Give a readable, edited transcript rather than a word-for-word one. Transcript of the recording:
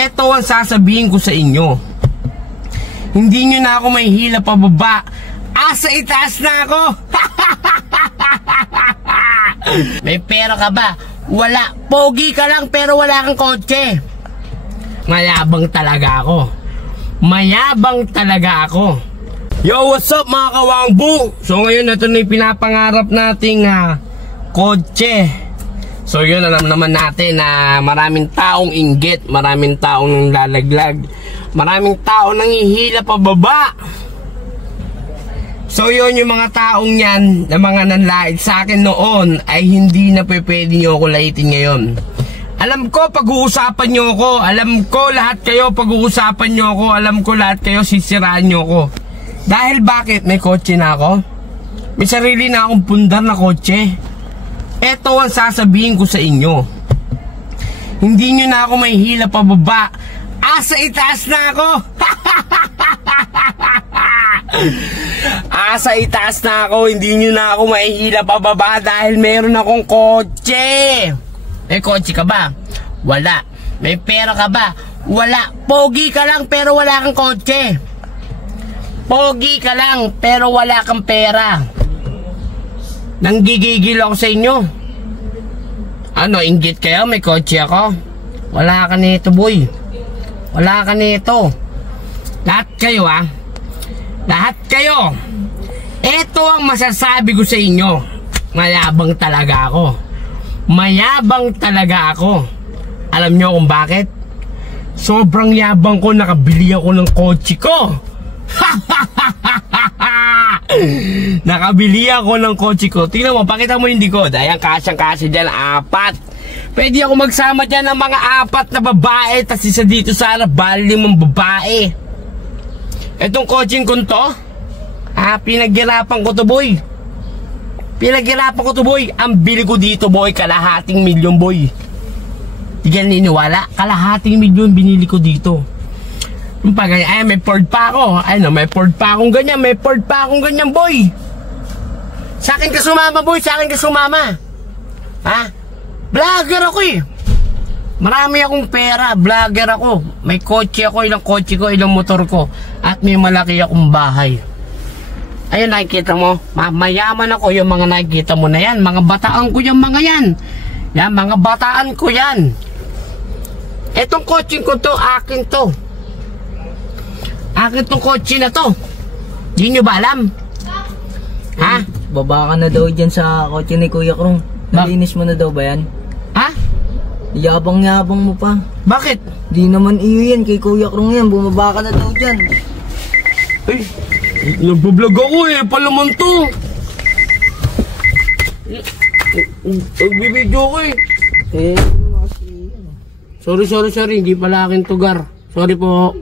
Eto ang sasabihin ko sa inyo. Hindi nyo na ako may hila pababa. Asa itaas na ako. May pera ka ba? Wala. Pogi ka lang pero wala kang kotse. Mayabang talaga ako. Mayabang talaga ako. Yo, what's up mga kawangbu? So ngayon ito na yung pinapangarap nating kotse. So yun, alam naman natin na maraming taong inggit, maraming taong lalaglag, maraming taong nangihila pababa. So yun, yung mga taong yan na mga nanlait sa akin noon ay hindi na pwede nyo ako laitin ngayon. Alam ko pag-uusapan nyo ako, alam ko lahat kayo pag-uusapan nyo ako, alam ko lahat kayo sisiraan nyo ako. Dahil bakit? May kotse na ako, may sarili na akong pundar na kotse. Eto ang sasabihin ko sa inyo. Hindi nyo na ako may hila pababa. Asa itaas na ako. Asa itaas na ako. Hindi nyo na ako may hila pababa dahil meron akong kotse. May kotse ka ba? Wala. May pera ka ba? Wala. Pogi ka lang pero wala kang kotse. Pogi ka lang pero wala kang pera. Nanggigigil ako sa inyo. Ano, inggit kayo? May kotse ako? Wala ka nito, boy. Wala ka nito. Lahat kayo, lahat kayo. Ito ang masasabi ko sa inyo. Mayabang talaga ako. Mayabang talaga ako. Alam nyo kung bakit? Sobrang yabang ko, nakabili ako ng kotse ko. Nakabili ako ng kotse ko. Tingnan mo, pakita mo yung likod. Ayan, kasyang-kasya dyan, 4. Pwede ako magsama dyan ng mga 4 na babae. Tas isa dito sa harap, bali 5 babae. Itong kotseng ko to, pinaghirapan ko to, boy. Pinaghirapan ko to, boy. Ang bili ko dito, boy, kalahating milyon, boy. Di ka niniwala? Kalahating milyon binili ko dito. Yung pagay, ay may Ford pa ako. Ay no, may Ford pa akong ganyan. May Ford pa akong ganyan, boy. Sa akin ka sumama, boy. Sa akin ka sumama. Vlogger ako eh. Marami akong pera. Vlogger ako. May kotse ako, ilang kotse ko, ilang motor ko. At may malaki akong bahay. Ayun, nakikita mo. Mayaman ako. Yung mga nakikita mo na yan. Mga bataan ko yung mga yan. Yan, mga bataan ko yan. Etong kotse ko to, akin to. Akin tong kotse na to. Di nyo ba alam? Baba ka na daw dyan sa kotse ni Kuya Krong. Nalinis mo na daw ba yan? Yabang-yabang mo pa. Bakit? Di naman iyo yan, kay Kuya Krong yan. Bumaba ka na daw dyan. Ay, nagbablog ako eh. Palaman to. Nagbibidyo ko eh. Sorry. Hindi pala akin tugar. Sorry po.